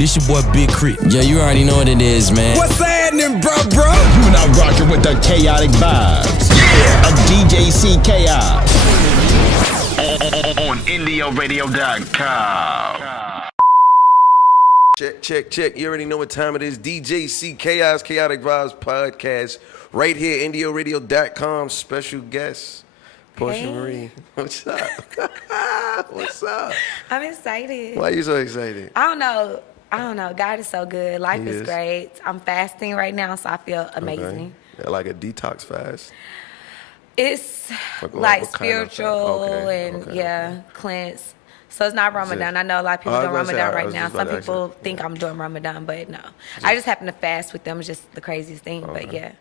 This your boy Big Crit. Yeah, you already know what it is, man. What's happening, bro? You now rocking with the chaotic vibes of DJC Chaos on IndioRadio.com. Check. You already know what time it is. DJC Chaos, Chaotic Vibes Podcast. Right here, IndioRadio.com. Special guest, Porchia Marie. What's up? What's up? I'm excited. Why are you so excited? I don't know. God is so good. Life is great. I'm fasting right now, so I feel amazing. Okay. Yeah, like a detox fast? It's like spiritual and cleanse. So it's not Ramadan. I know a lot of people doing Ramadan right now. Some people think I'm doing Ramadan, but no. I just happen to fast with them. It's just the craziest thing, but yeah.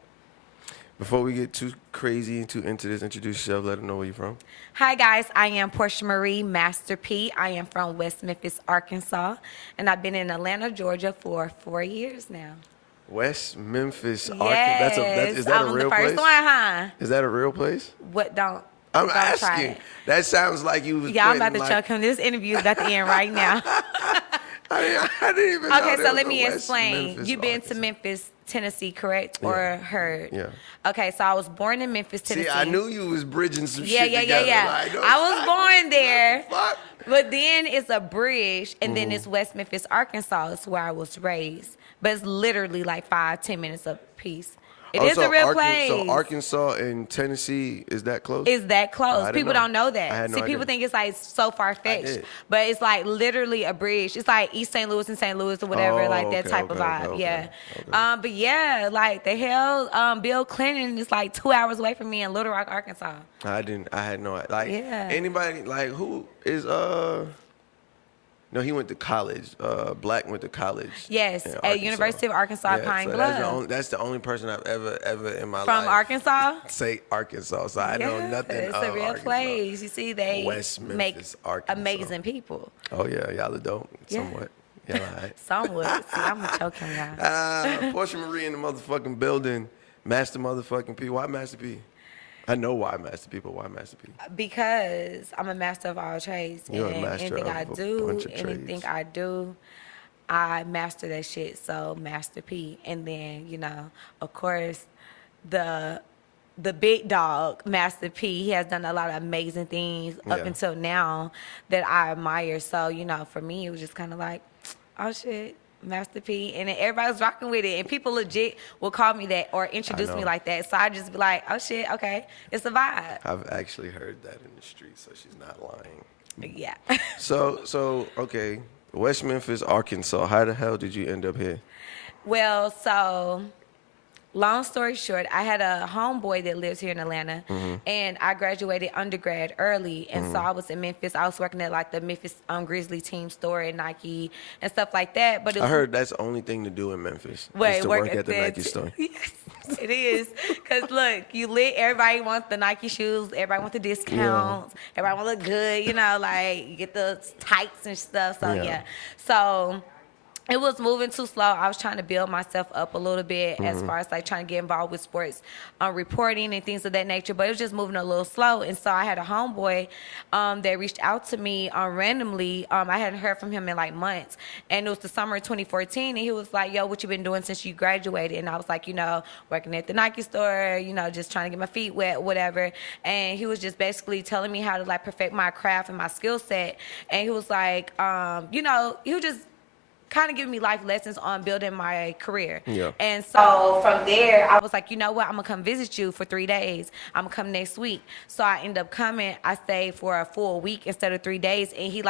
Before we get too crazy and too into this, introduce yourself. Let them know where you're from. Hi, guys. I am Porchia Marie, Master P. I am from West Memphis, Arkansas, and I've been in Atlanta, Georgia for 4 years now. West Memphis, Yes. Arkansas. Is that a real place? I'm the first one, huh? Is that a real place? Don't asking. try it. That sounds like you was. Yeah, I'm about to choke him. This interview is about to end right now. I didn't even know. Okay, so let me West explain. Memphis, You've been Arkansas. to Memphis, Tennessee, correct? Or heard? Yeah. Okay, so I was born in Memphis, Tennessee. See, I knew you was bridging some Yeah. shit together. Like, I was born there. Fuck. But then it's a bridge, and then it's West Memphis, Arkansas. It's where I was raised. But it's literally like 5-10 minutes a piece. It is a real place. So Arkansas and Tennessee, is that close? Is that close? People don't know that. I had no See, idea. people think it's like so far-fetched. But it's like literally a bridge. It's like East St. Louis and St. Louis or whatever, like that type of vibe. Okay. But yeah, like the hell, Bill Clinton is like 2 hours away from me in Little Rock, Arkansas. I had no idea. Like, anybody, like, who is, no, he went to college. Black went to college. Yes, at University of Arkansas, Pine Bluff. That's the only person I've ever in my life. From Arkansas? Say Arkansas. So I know nothing It's of a real Arkansas. place. You see, they West Memphis, make Arkansas. amazing people. Oh, yeah. Y'all are dope. Yeah. Somewhat. Yeah, all right. Somewhat. See, I'm choking y'all. Porchia Marie in the motherfucking building. Master motherfucking P. Why Master P? I know why Master P, but why Master P? Because I'm a master of all trades. You're a and master anything of I a do, bunch of anything trades. I do, I master that shit. So Master P. And then, of course, the big dog, Master P, he has done a lot of amazing things up until now that I admire. So, for me, it was just kind of like, oh shit, Master P, and then everybody's rocking with it, and people legit will call me that or introduce me like that. So I just be like, oh shit, okay, it's a vibe. I've actually heard that in the street, so she's not lying. Yeah. So okay, West Memphis, Arkansas. How the hell did you end up here? Well, so long story short, I had a homeboy that lives here in Atlanta, and I graduated undergrad early, and so I was in Memphis. I was working at like the Memphis Grizzly team store at Nike and stuff like that. But I heard that's the only thing to do in Memphis. Is to work at the Nike store. Yes, it is. Because look, you lit. Everybody wants the Nike shoes. Everybody wants the discounts. Everybody want to look good. Like you get the tights and stuff. So yeah. So it was moving too slow. I was trying to build myself up a little bit as far as like trying to get involved with sports reporting and things of that nature, but it was just moving a little slow. And so I had a homeboy that reached out to me randomly. I hadn't heard from him in like months, and it was the summer of 2014, and he was like, yo, what you been doing since you graduated? And I was like, working at the Nike store, just trying to get my feet wet, whatever. And he was just basically telling me how to like perfect my craft and my skill set. And he was like, he was just kind of giving me life lessons on building my career. Yeah. And so from there, I was like, you know what? I'm going to come visit you for 3 days. I'm going to come next week. So I ended up coming. I stayed for a full week instead of 3 days. And he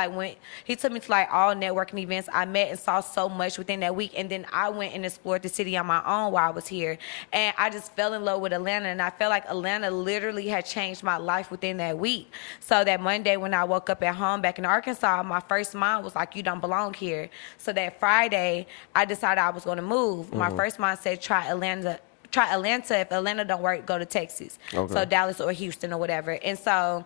took me to like all networking events. I met and saw so much within that week. And then I went and explored the city on my own while I was here. And I just fell in love with Atlanta. And I felt like Atlanta literally had changed my life within that week. So that Monday when I woke up at home back in Arkansas, my first mind was like, you don't belong here. So that Friday, I decided I was going to move. My first mind said, try Atlanta. If Atlanta don't work, go to Texas. Okay. So Dallas or Houston or whatever. And so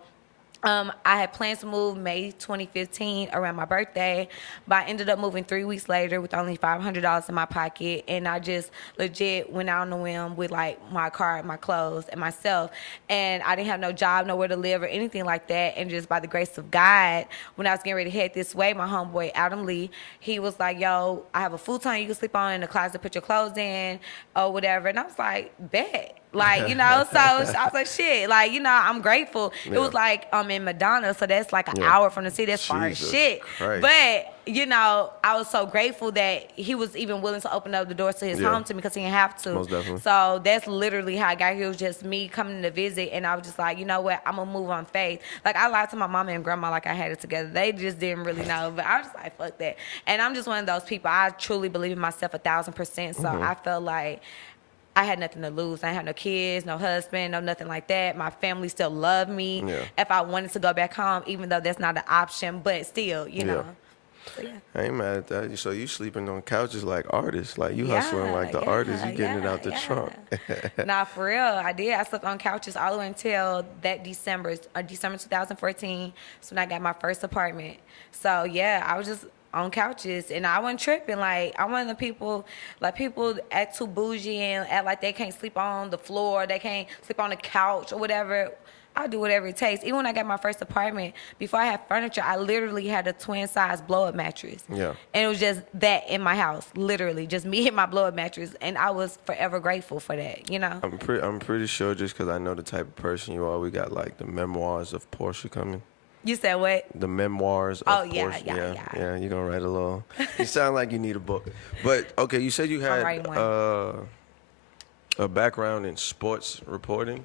I had plans to move May 2015 around my birthday, but I ended up moving 3 weeks later with only $500 in my pocket, and I just legit went out on a whim with like my car, my clothes, and myself, and I didn't have no job, nowhere to live or anything like that, and just by the grace of God, when I was getting ready to head this way, my homeboy Adam Lee, he was like, yo, I have a futon you can sleep on in the closet, put your clothes in or whatever, and I was like, bet. Like, you know, so I was like, shit, like, you know, I'm grateful. Yeah. It was like in Madonna, so that's like an hour from the city. That's far as shit. Christ. But, you know, I was so grateful that he was even willing to open up the doors to his home to me because he didn't have to. Most definitely. So that's literally how I got here. It was just me coming to visit, and I was just like, you know what, I'm going to move on faith. Like, I lied to my mama and grandma like I had it together. They just didn't really know, but I was just like, fuck that. And I'm just one of those people. I truly believe in myself 1,000%. So I felt like I had nothing to lose. I didn't have no kids, no husband, no nothing like that. My family still loved me. Yeah. If I wanted to go back home, even though that's not an option, but still, you know. So, yeah. I ain't mad at that. So you sleeping on couches like artists, like you hustling like the artists. You getting it out the trunk. Nah, for real, I did. I slept on couches all the way until that December 2014. So when I got my first apartment. So yeah, I was just on couches, and I wasn't tripping. Like, I wasn't the people, like, people act too bougie and act like they can't sleep on the floor, they can't sleep on the couch or whatever. I'll do whatever it takes. Even when I got my first apartment, before I had furniture, I literally had a twin-size blow-up mattress. Yeah. And it was just that in my house, literally, just me and my blow-up mattress, and I was forever grateful for that, you know? I'm pretty sure just because I know the type of person you are, we got like the memoirs of Porchia coming. You said what? The memoirs of Porchia. Yeah, you're going to write a little. You sound like you need a book. But, okay, you said you had a background in sports reporting.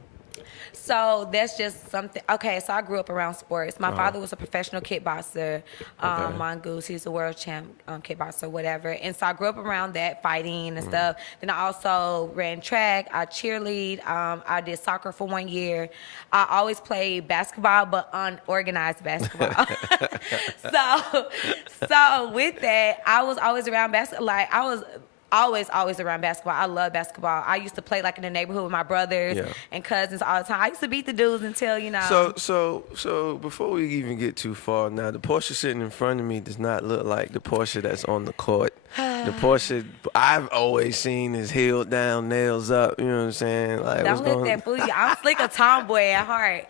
So that's just something. Okay, so I grew up around sports. My father was a professional kickboxer, mongoose. He's a world champ kickboxer, whatever. And so I grew up around that, fighting and stuff. Then I also ran track. I cheerlead. I did soccer for 1 year. I always played basketball, but unorganized basketball. so with that, I was always around basketball. Like, I was always around basketball. I love basketball. I used to play like in the neighborhood with my brothers and cousins all the time. I used to beat the dudes until, you know. So before we even get too far, now the Porchia sitting in front of me does not look like the Porchia that's on the court. The Porchia I've always seen is heeled down, nails up. You know what I'm saying? Like, don't let that fool you. I'm slick a tomboy at heart.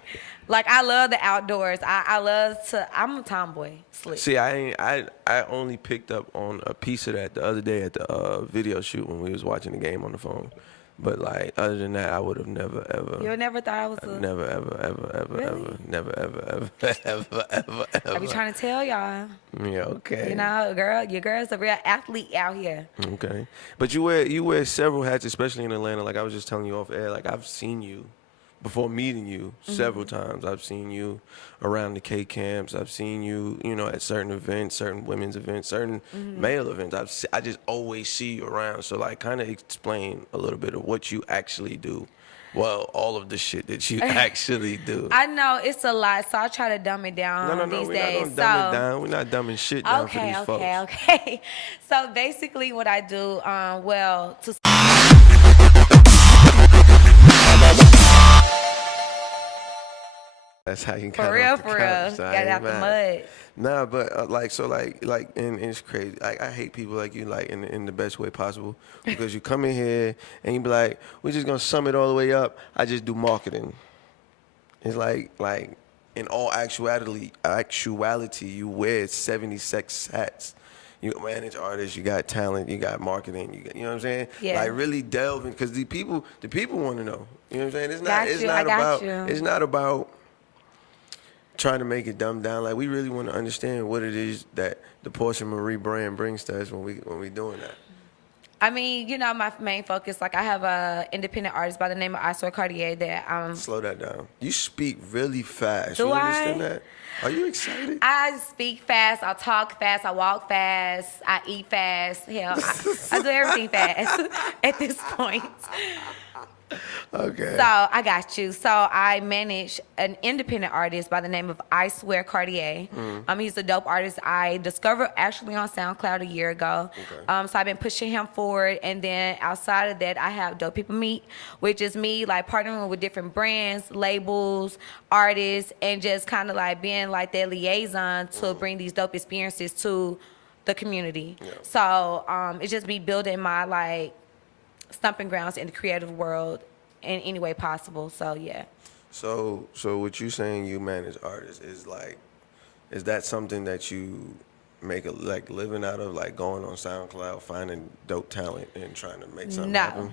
Like, I love the outdoors. I'm a tomboy, slick. See, I only picked up on a piece of that the other day at the video shoot when we was watching the game on the phone. But, like, other than that, I would have never, ever. You never thought I was Never, ever, Really? never, ever. I be trying to tell y'all. Yeah, okay. You know, your girl's a real athlete out here. Okay. But you wear several hats, especially in Atlanta. Like, I was just telling you off air, like, I've seen you. Before meeting you several times, I've seen you around the K camps. I've seen you, you know, at certain events, certain women's events, certain male events. I just always see you around. So, like, kind of explain a little bit of what you actually do. Well, all of the shit that you actually do. I know it's a lot, so I try to dumb it down these days. We're not gonna dumb it down. We're not dumbing shit down for these folks. Okay. So basically, what I do, That's how you For real. Got it out the mud. Nah, but and it's crazy. I hate people like you, like in the best way possible, because you come in here and you be like, we're just gonna sum it all the way up. I just do marketing. It's like in all actuality, you wear 76 hats. You manage artists, you got talent, you got marketing, you know what I'm saying? Yeah. Like, really delve in, because the people want to know. You know what I'm saying? It's not about trying to make it dumbed down. Like, we really want to understand what it is that the Porchia Marie brand brings to us when we doing that. I mean, you know, my main focus, like, I have a independent artist by the name of Isoy Cartier that Slow that down. You speak really fast. Do you I? understand that? Are you excited? I speak fast, I talk fast, I walk fast, I eat fast. Hell, I do everything fast at this point. Okay. So I got you. So I manage an independent artist by the name of I Swear Cartier. He's a dope artist I discovered actually on SoundCloud a year ago. Okay. So I've been pushing him forward. And then outside of that, I have Dope People Meet, which is me like partnering with different brands, labels, artists, and just kind of like being like their liaison to bring these dope experiences to the community. Yeah. So it's just me building my like stomping grounds in the creative world in any way possible. So yeah. So what you saying you manage artists is that something that you make a like living out of, like going on SoundCloud, finding dope talent and trying to make something happen?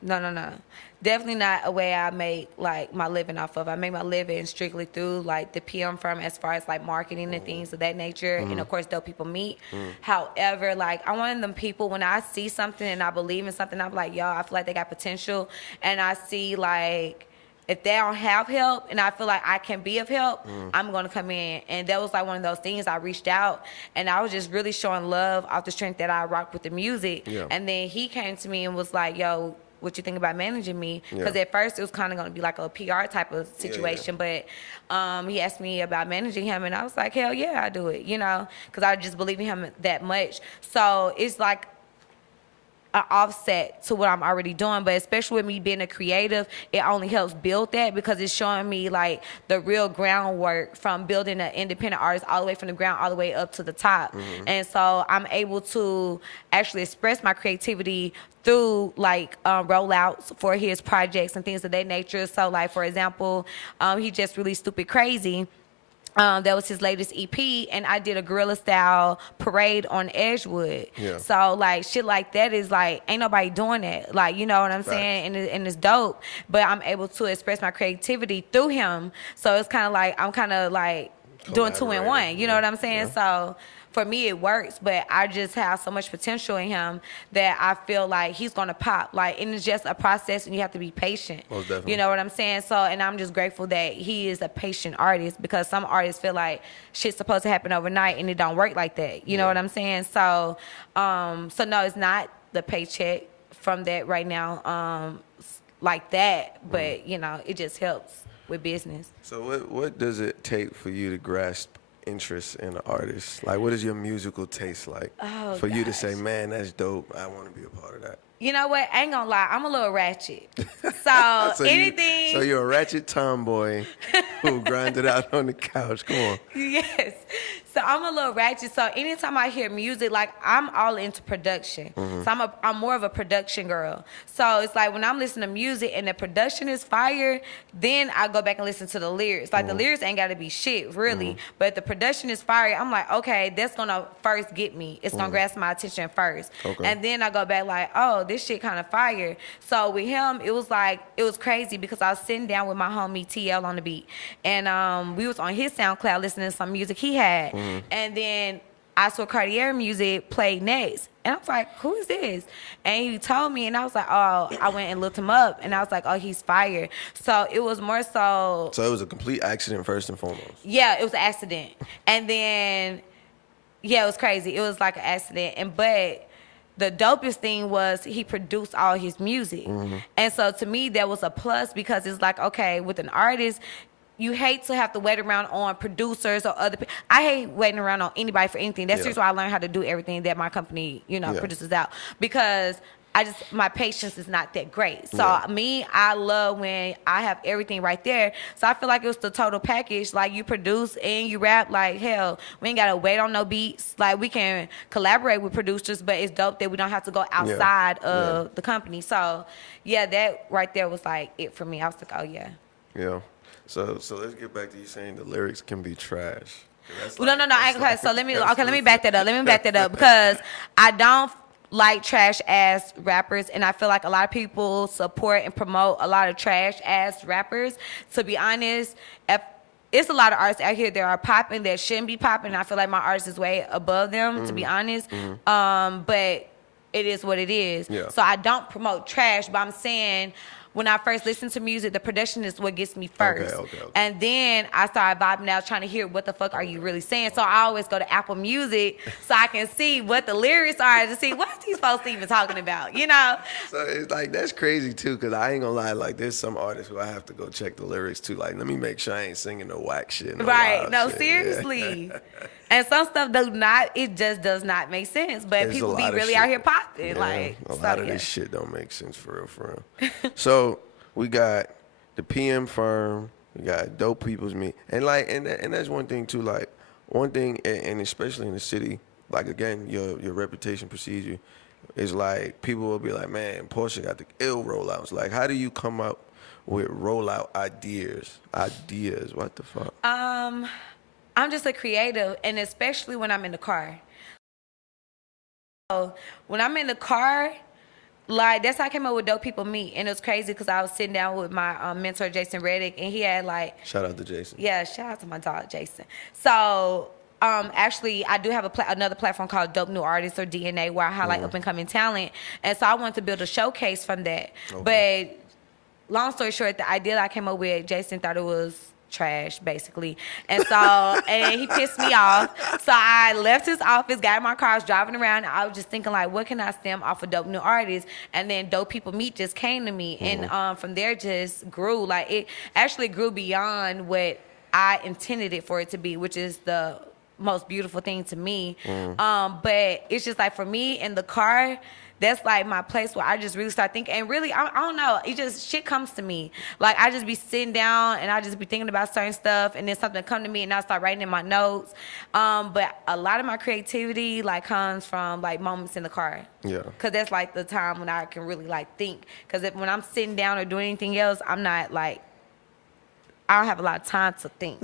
No. Definitely not a way I make like my living off of. I make my living strictly through like the PM firm as far as like marketing and things of that nature. And of course, Dope People Meet. However, like I'm one of them people when I see something and I believe in something, I'm like, yo, I feel like they got potential. And I see like, if they don't have help and I feel like I can be of help, I'm going to come in. And that was like one of those things. I reached out and I was just really showing love off the strength that I rock with the music. Yeah. And then he came to me and was like, yo, what you think about managing me? Because Yeah. at first it was kind of going to be like a PR type of situation. But he asked me about managing him and I was like, hell yeah, I do it, you know, because I just believe in him that much. So it's like an offset to what I'm already doing, but especially with me being a creative, it only helps build that because it's showing me like the real groundwork from building an independent artist all the way from the ground all the way up to the top. And so I'm able to actually express my creativity through like rollouts for his projects and things of that nature. So like for example, he just released Stupid Crazy. That was his latest EP, and I did a guerrilla style parade on Edgewood. Yeah. So like shit like that is like ain't nobody doing that. Like you know what I'm saying, and it's dope. But I'm able to express my creativity through him. So it's kind of like I'm kind of like doing 2 in 1. You know what I'm saying? So for me it works, but I just have so much potential in him that I feel like he's gonna pop. Like, and it's just a process, and you have to be patient. Most definitely. You know what I'm saying? So, and I'm just grateful that he is a patient artist because some artists feel like shit's supposed to happen overnight, and it don't work like that. You know what I'm saying? So, so no, it's not the paycheck from that right now, like that. But you know, it just helps with business. So what does it take for you to grasp interest in an artist? Like, what is your musical taste like for you to say, man, that's dope, I want to be a part of that? You know what? I ain't gonna lie, I'm a little ratchet. So, anything. So you're a ratchet tomboy who grinded out on the couch. Come on. Yes. So I'm a little ratchet. So anytime I hear music, like I'm all into production. So I'm more of a production girl. So it's like when I'm listening to music and the production is fire, then I go back and listen to the lyrics. Like the lyrics ain't gotta be shit, really. But if the production is fire, I'm like, okay, that's gonna first get me. It's gonna grasp my attention first. Okay. And then I go back like, oh, this shit kind of fire. So with him, it was crazy because I was sitting down with my homie TL on the beat. And we was on his SoundCloud listening to some music he had. And then I saw Cartier music played next. And I was like, who is this? And he told me, and I was like, oh, I went and looked him up. And I was like, oh, he's fire. So it was more so. So it was a complete accident first and foremost. Yeah, it was an accident. And then, yeah, it was crazy. It was like an accident. But the dopest thing was he produced all his music. And so to me, that was a plus because it's like, okay, with an artist, you hate to have to wait around on producers or other people. I hate waiting around on anybody for anything. That's the reason why I learned how to do everything that my company, produces out. Because my patience is not that great. So I love when I have everything right there. So I feel like it was the total package. Like you produce and you rap, like hell, we ain't gotta wait on no beats. Like we can collaborate with producers, but it's dope that we don't have to go outside of the company. So yeah, that right there was like it for me. I was like, oh yeah. Yeah. So let's get back to you saying the lyrics can be trash. No. Okay, so let me back that up. Let me back that up because I don't like trash ass rappers, and I feel like a lot of people support and promote a lot of trash ass rappers. To be honest, it's a lot of artists out here that are popping that shouldn't be popping. I feel like my artist is way above them, to be honest. But it is what it is. Yeah. So I don't promote trash, but I'm saying when I first listen to music, the production is what gets me first. Okay. And then I started vibing out, trying to hear what the fuck are you really saying. So I always go to Apple Music so I can see what the lyrics are to see what these folks even talking about, you know? So it's like, that's crazy too, because I ain't gonna lie, like there's some artists who I have to go check the lyrics too. Like, let me make sure I ain't singing no whack shit. No Right. wild No, shit. seriously. Yeah. And some stuff it just does not make sense. But There's people a be lot of really shit. out here popping. Yeah, Like, a so, lot of yeah. this shit don't make sense for real. So we got the PM firm, we got Dope People's Meet, and like, and that's one thing too. Like, one thing, and especially in the city, like again, your reputation precedes you. Is like people will be like, man, Porchia got the ill rollouts. Like, how do you come up with rollout ideas? What the fuck? I'm just a creative, and especially when I'm in the car. So when I'm in the car, like that's how I came up with Dope People Meet, and it was crazy because I was sitting down with my mentor Jason Reddick, and he had like Shout out to Jason. Yeah, shout out to my dog Jason. So actually, I do have another platform called Dope New Artists or DNA where I highlight up and coming talent, and so I wanted to build a showcase from that. Okay. But long story short, the idea that I came up with, Jason thought it was trash, basically. And so, and he pissed me off. So I left his office, got in my car, I was driving around, and I was just thinking, like, what can I stem off of Dope New Artists? And then Dope People Meet just came to me. And from there just grew. Like, it actually grew beyond what I intended it for it to be, which is the most beautiful thing to me. But it's just like, for me in the car, that's like my place where I just really start thinking. And really, I don't know, it just, shit comes to me. Like, I just be sitting down and I just be thinking about certain stuff, and then something come to me and I start writing in my notes. But a lot of my creativity like comes from like moments in the car. Yeah. Cause that's like the time when I can really like think. Cause when I'm sitting down or doing anything else, I'm not like, I don't have a lot of time to think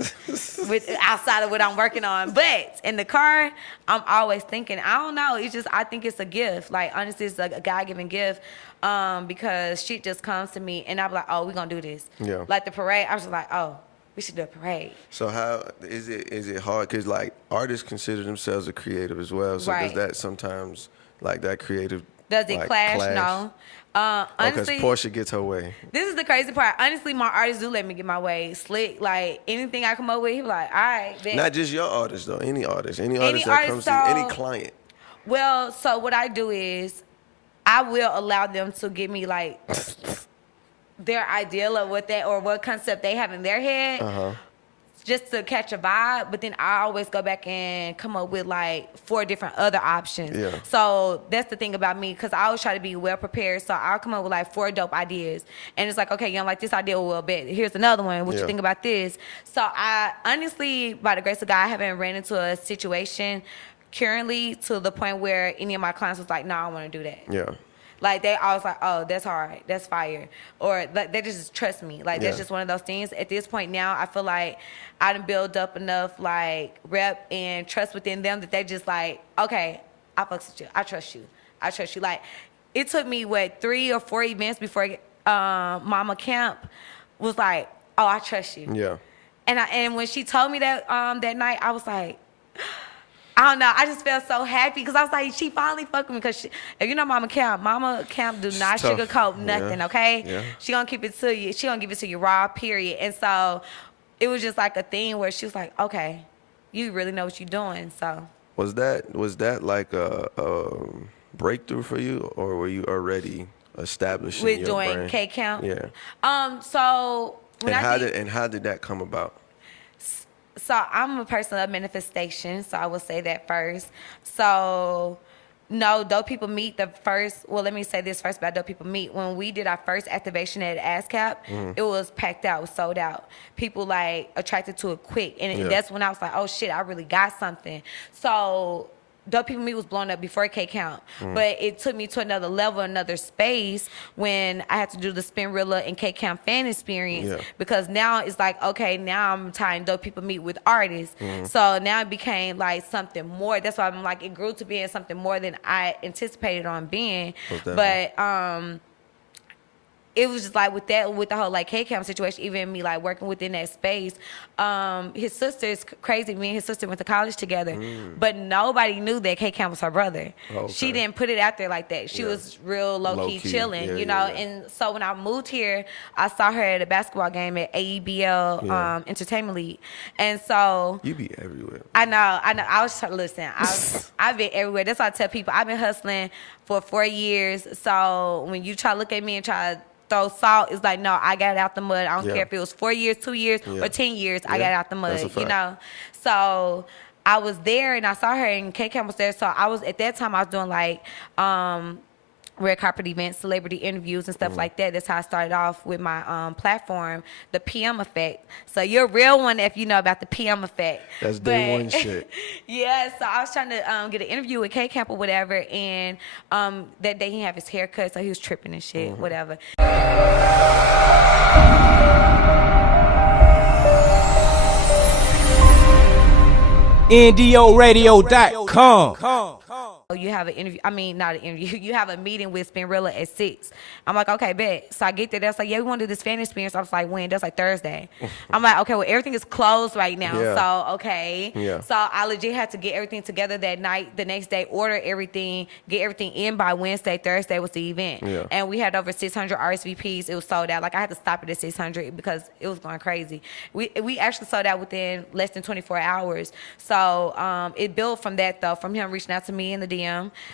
outside of what I'm working on. But in the car, I'm always thinking. I don't know. It's just, I think it's a gift. Like, honestly, it's a God-given gift because shit just comes to me. And I'm like, oh, we're going to do this. Yeah. Like the parade, I was just like, oh, we should do a parade. So how is it hard? Because like artists consider themselves a creative as well. So Right. does that sometimes, like that creative, Does it like, clash? No. Because Honestly, Porchia gets her way. this is the crazy part. Honestly, my artists do let me get my way. Slick, like anything I come up with, he be like, all right, bet. Not just your artist though. Any artist that artist, comes to you, any so- client. Well, so what I do is I will allow them to give me like their ideal of what concept they have in their head. Just to catch a vibe, but then I always go back and come up with like 4 different other options. Yeah. So that's the thing about me, because I always try to be well prepared. So I'll come up with like 4 dope ideas, and it's like, okay, you don't like this idea? Well, bet here's another one. What Yeah. you think about this? So I honestly, by the grace of God, I haven't ran into a situation currently to the point where any of my clients was like, no, I don't want to do that. Yeah. Like, they always like, oh, that's hard, that's fire. Or like, they just trust me. Like, that's Yeah. just one of those things. At this point now, I feel like I done build up enough, like, rep and trust within them that they just like, okay, I fucks with you. I trust you. I trust you. Like, it took me, 3 or 4 events before Mama Camp was like, oh, I trust you. Yeah. And when she told me that that night, I was like, I don't know. I just felt so happy because I was like, she finally fucked with me. Because if you know Mama Camp do not tough. sugarcoat nothing, Yeah. okay? Yeah. She gonna keep it to you. She gonna give it to you raw, period. And so it was just like a thing where she was like, okay, you really know what you're doing. So Was that like a breakthrough for you, or were you already establishing with your doing brand? K Count, Yeah. so when How did that come about? So I'm a person of manifestation, so I will say that first. So no, Dope People Meet let me say this first about Dope People Meet. When we did our first activation at ASCAP, it was packed out, it was sold out. People like attracted to it quick. And that's when I was like, oh shit, I really got something. So Dope People Meet was blown up before K Count, but it took me to another level, another space when I had to do the Spinrilla and K Count fan experience, because now it's like, okay, now I'm tying Dope People Meet with artists. So now it became like something more. That's why I'm like, it grew to being something more than I anticipated on being. Most definitely. But it was just like with the whole like K-Camp situation, even me like working within that space. His sister is crazy. Me and his sister went to college together, but nobody knew that K-Camp was her brother. Okay. She didn't put it out there like that. She was real low-key chilling, Yeah, you know. yeah. And so when I moved here, I saw her at a basketball game at AEBL Entertainment League, and so You be everywhere. I know. I was trying to listen. I've been everywhere. That's why I tell people I've been hustling for 4 years. So when you try to look at me and try to throw salt, it's like, no, I got it out the mud. I don't care if it was 4 years, 2 years, or 10 years. I got it out the That's a mud, fact. you know. So I was there and I saw her and K-Camp was there. So I was at that time I was doing like red carpet events, celebrity interviews and stuff like that. That's how I started off with my platform, the PM Effect. So you're a real one if you know about the PM Effect. That's day one shit. Yeah, so I was trying to get an interview with K-Camp or whatever, and that day he didn't have his hair cut, so he was tripping and shit, whatever. NDORadio.com. You have an interview, not an interview, you have a meeting with Spinrilla at 6. I'm like, okay, bet. So I get there, that's like, yeah, we want to do this fan experience. I was like, when? That's like Thursday. I'm like, okay, well, everything is closed right now. Yeah. So, okay. Yeah. So I legit had to get everything together that night, the next day, order everything, get everything in by Wednesday. Thursday was the event. Yeah. And we had over 600 RSVPs. It was sold out. Like, I had to stop it at 600 because it was going crazy. We actually sold out within less than 24 hours. So it built from that, though, from him reaching out to me in the DM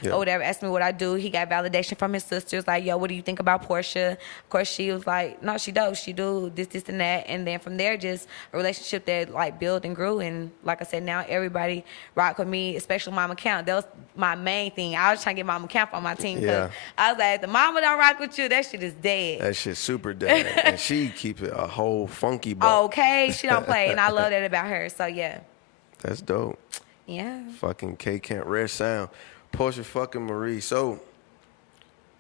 or whatever, asking me what I do. He got validation from his sisters, like, yo, what do you think about Porchia? Of course, she was like, no, she does. She do this, and that. And then from there, just a relationship that, like, built and grew. And like I said, now everybody rock with me, especially Mama Count. That was my main thing. I was trying to get Mama Count on my team. Yeah. I was like, if the mama don't rock with you, that shit is dead. That shit super dead. And she keep it a whole funky butt. Okay, she don't play. And I love that about her. So, yeah. That's dope. Yeah. Fucking K-Camp, rare sound. Portia fucking Marie. So,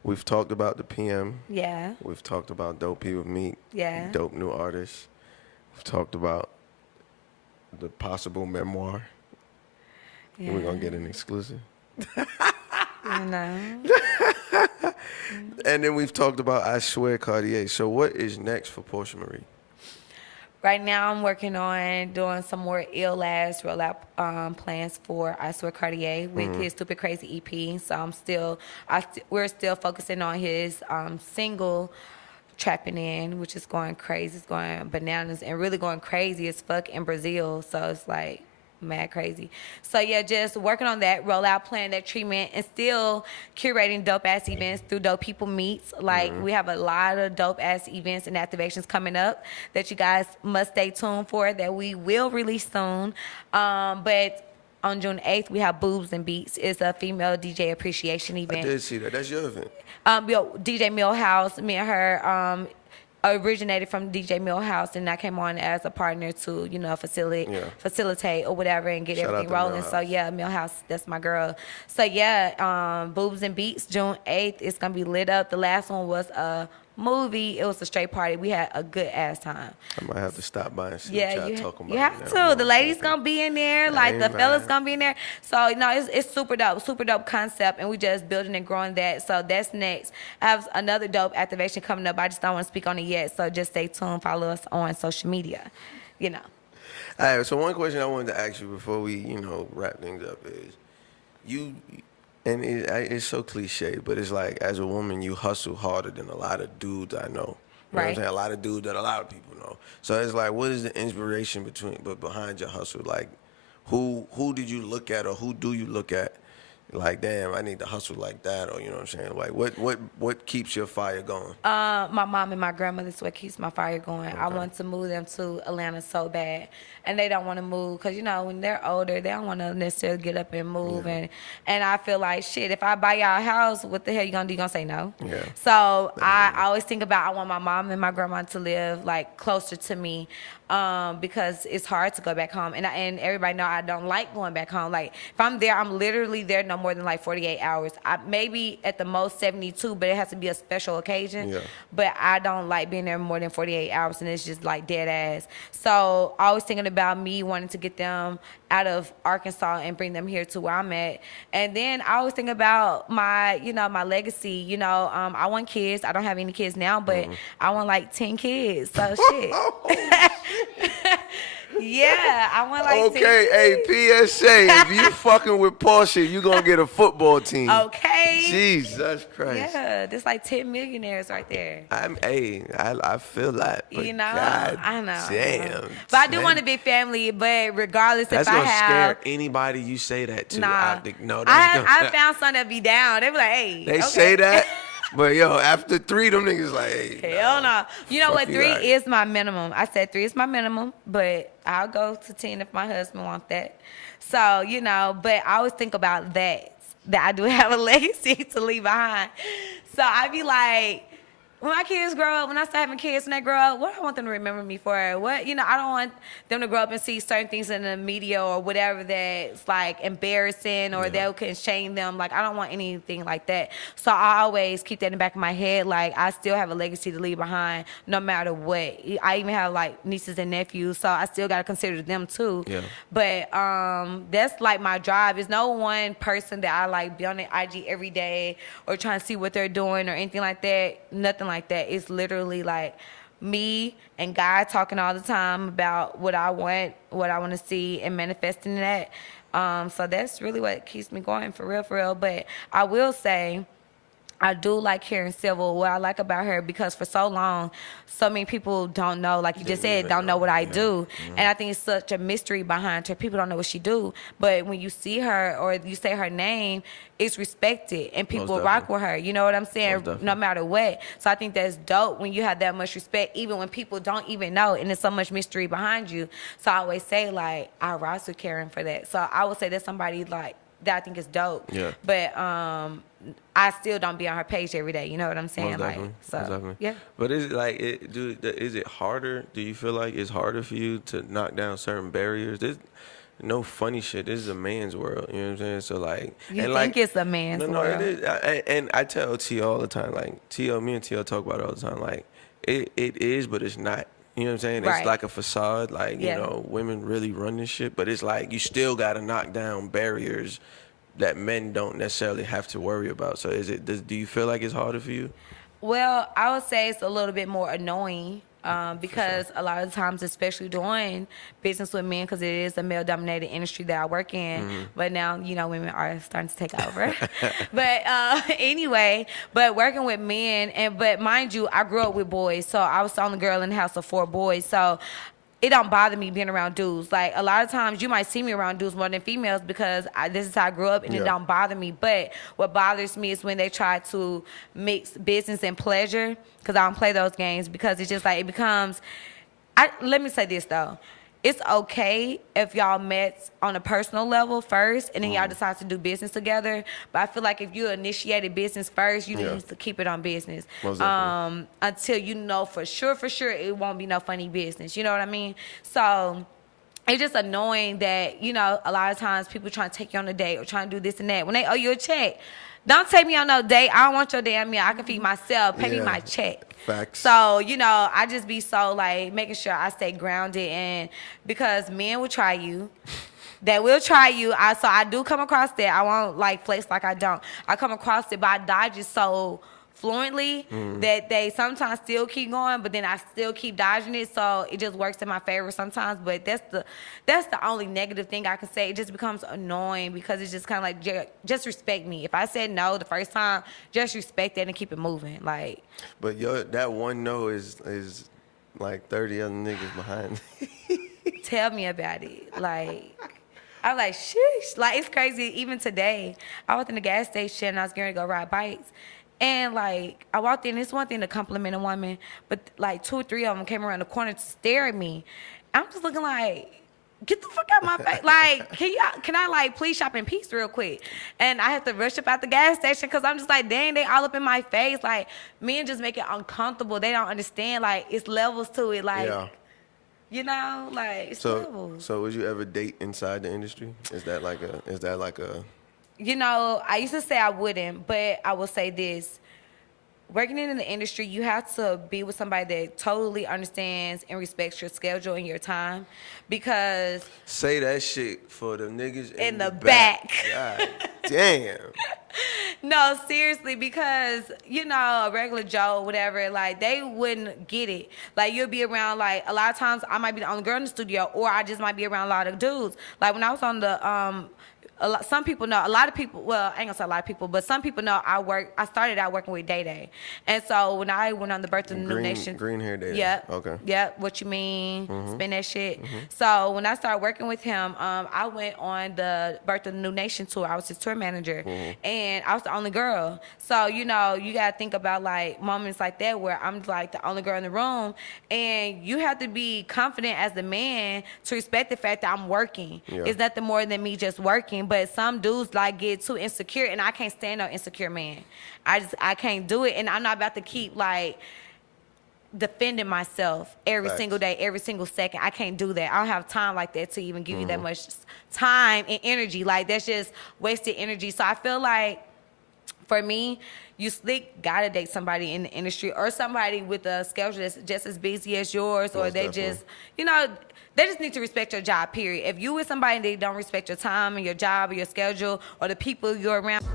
we've talked about the PM. Yeah. We've talked about dope people meet. Yeah. Dope new artists. We've talked about the possible memoir. Yeah. We're going to get an exclusive. You know. And then we've talked about I Swear Cartier. So, what is next for Portia Marie? Right now, I'm working on doing some more ill-ass rollout plans for I Swear Cartier with his Stupid Crazy EP. So we're still focusing on his single Trapping In, which is going crazy. It's going bananas and really going crazy as fuck in Brazil. So it's like mad crazy. So yeah, just working on that rollout plan, that treatment, and still curating dope ass events through Dope People Meets. Like we have a lot of dope ass events and activations coming up that you guys must stay tuned for, that we will release soon. But on June 8th, we have Boobs and Beats. It's a female DJ appreciation event. I did see that. That's your event. DJ Millhouse, me and her originated from DJ Millhouse, and I came on as a partner to, facilitate or whatever and get Shout out everything to rolling. Millhouse. So yeah, Millhouse, that's my girl. So yeah, Boobs and Beats, June 8th, it's gonna be lit up. The last one was a movie. It was a straight party. We had a good ass time. I might have to stop by and see Yeah, what y'all you talking about. have now. to. You know The what I'm ladies saying? gonna be in there, like the fellas gonna be in there. So no, it's super dope concept, and we just building and growing that. So that's next. I have another dope activation coming up. I just don't want to speak on it yet. So just stay tuned. Follow us on social media. All right, so one question I wanted to ask you before we, wrap things up is, and it's so cliche, but it's like, as a woman, you hustle harder than a lot of dudes I know. You know what I'm Right. saying? A lot of dudes that a lot of people know. So it's like, what is the inspiration behind your hustle? Like, who did you look at, or who do you look at? Like, damn, I need to hustle like that, or you know what I'm saying? Like, what keeps your fire going? My mom and my grandmother is what keeps my fire going. I want to move them to Atlanta so bad, and they don't want to move because when they're older, they don't want to necessarily get up and move. And I feel like, shit, if I buy y'all a house, what the hell you gonna do? You gonna say no? Yeah. So I always think about, I want my mom and my grandma to live like closer to me, because it's hard to go back home. And everybody know I don't like going back home. Like, if I'm there, I'm literally there no more than like 48 hours. Maybe at the most 72, but it has to be a special occasion. Yeah. But I don't like being there more than 48 hours, and it's just like dead ass. So always thinking about me wanting to get them out of Arkansas and bring them here to where I'm at. And then I always think about my legacy. I want kids. I don't have any kids now, but I want like 10 kids. So shit. Yeah, I want like 10 Okay, hey, PSA, if you fucking with Porchia, you gonna get a football team. Okay. Jesus Christ. Yeah, there's like 10 millionaires right there. I feel that. But God I know. Damn. But I do man. want a big family, but regardless That's if I gonna have. scare anybody you say that to. Nah. I found some that be down. They be like, hey. They okay. say that, but yo, after 3, them niggas like, hey. Hell no. You know Fuck what? you 3 like. is my minimum. I said 3 is my minimum, but I'll go to 10 if my husband wants that. So, but I always think about that I do have a legacy to leave behind. So I be like, when my kids grow up, when I start having kids, when they grow up, what do I want them to remember me for? What, I don't want them to grow up and see certain things in the media or whatever that's like embarrassing or that can shame them. Like, I don't want anything like that. So I always keep that in the back of my head. Like, I still have a legacy to leave behind no matter what. I even have like nieces and nephews, so I still got to consider them too. Yeah. But that's like my drive. There's no one person that I like be on their IG every day or trying to see what they're doing or anything like that. Nothing like that. It's literally like me and God talking all the time about what I want to see and manifesting that. So that's really what keeps me going for real. But I will say, I do like hearing Civil. What I like about her, because for so long, so many people don't know, like you just said, don't know what I do. And I think it's such a mystery behind her. People don't know what she do. But when you see her or you say her name, it's respected and people rock with her. You know what I'm saying? No matter what. So I think that's dope when you have that much respect, even when people don't even know and there's so much mystery behind you. So I always say, like, I rock with Karen for that. So I would say that's somebody like that I think is dope. Yeah. But I still don't be on her page every day. You know what I'm saying? Most definitely. So Most definitely. yeah. But is it like, is it harder? Do you feel like it's harder for you to knock down certain barriers? There's no funny shit. This is a man's world. You know what I'm saying? So like, You and think like, it's a man's world? No, it is. And I tell T all the time, like me and T talk about it all the time. Like it is, but it's not. You know what I'm saying? Right. It's like a facade. Like, women really run this shit, but it's like you still got to knock down barriers that men don't necessarily have to worry about. So do you feel like it's harder for you? Well, I would say it's a little bit more annoying because a lot of times, especially doing business with men, because it is a male-dominated industry that I work in. But now, women are starting to take over. But anyway, but working with men, but mind you, I grew up with boys, so I was the only girl in the house of 4 boys. So it don't bother me being around dudes. Like, a lot of times you might see me around dudes more than females because this is how I grew up, and it don't bother me. But what bothers me is when they try to mix business and pleasure, because I don't play those games, because it's just like it becomes. Let me say this though. It's okay if y'all met on a personal level first and then y'all decide to do business together. But I feel like if you initiated business first, you need to keep it on business. Until you know for sure it won't be no funny business. You know what I mean? So it's just annoying that, a lot of times people trying to take you on a date or trying to do this and that. When they owe you a check, don't take me on no date. I don't want your damn meal. I can feed myself. Pay me my check. Facts. So, I just be so, like, making sure I stay grounded. And because men will try you. They will try you. So I do come across that. I won't, like, flex like I don't. I come across it, but I dodge it so fluently that they sometimes still keep going, but then I still keep dodging it, so it just works in my favor sometimes. But that's the only negative thing I can say. It just becomes annoying because it's just kind of like, just respect me. If I said no the first time, just respect that and keep it moving. Like, but that one no is like 30 other niggas behind. Tell me about it. Like, I'm like, sheesh. Like, it's crazy. Even today, I was in the gas station and I was going to go ride bikes. And, like, I walked in. It's one thing to compliment a woman, but, like, 2 or 3 of them came around the corner to stare at me. I'm just looking like, get the fuck out my face. Like, can I, like, please shop in peace real quick? And I have to rush up out the gas station because I'm just like, dang, they all up in my face. Like, men just make it uncomfortable. They don't understand. Like, it's levels to it. Like, You know, like it's So, levels. so would you ever date inside the industry? Is that like a? You know, I used to say I wouldn't, but I will say this. Working in the industry, you have to be with somebody that totally understands and respects your schedule and your time, because Say that shit for the niggas in the back. God damn. No, seriously, because, you know, a regular Joe, whatever, like, they wouldn't get it. Like, you'll be around, like, a lot of times I might be the only girl in the studio, or I just might be around a lot of dudes. Like, when I was on the, some people know, a lot of people, well, I ain't gonna say a lot of people, but some people know I started out working with Day Day. And so when I went on the Birth of the New Nation. Green hair Day Day. Yep. Okay. Yep. What you mean? Spin that shit. So when I started working with him, I went on the Birth of the New Nation tour. I was his tour manager. And I was the only girl. So, you know, you gotta think about like moments like that where I'm like the only girl in the room. And you have to be confident as the man to respect the fact that I'm working. Yeah. It's nothing more than me just working. But some dudes like get too insecure, and I can't stand no insecure man. I can't do it, and I'm not about to keep like defending myself every Facts. single day, every single second. I can't do that. I don't have time like that to even give you that much time and energy. Like, that's just wasted energy. So I feel like for me, you slick gotta date somebody in the industry, or somebody with a schedule that's just as busy as yours, or Most they definitely. just, you know, they just need to respect your job, period. If you with somebody and they don't respect your time and your job or your schedule or the people you're around.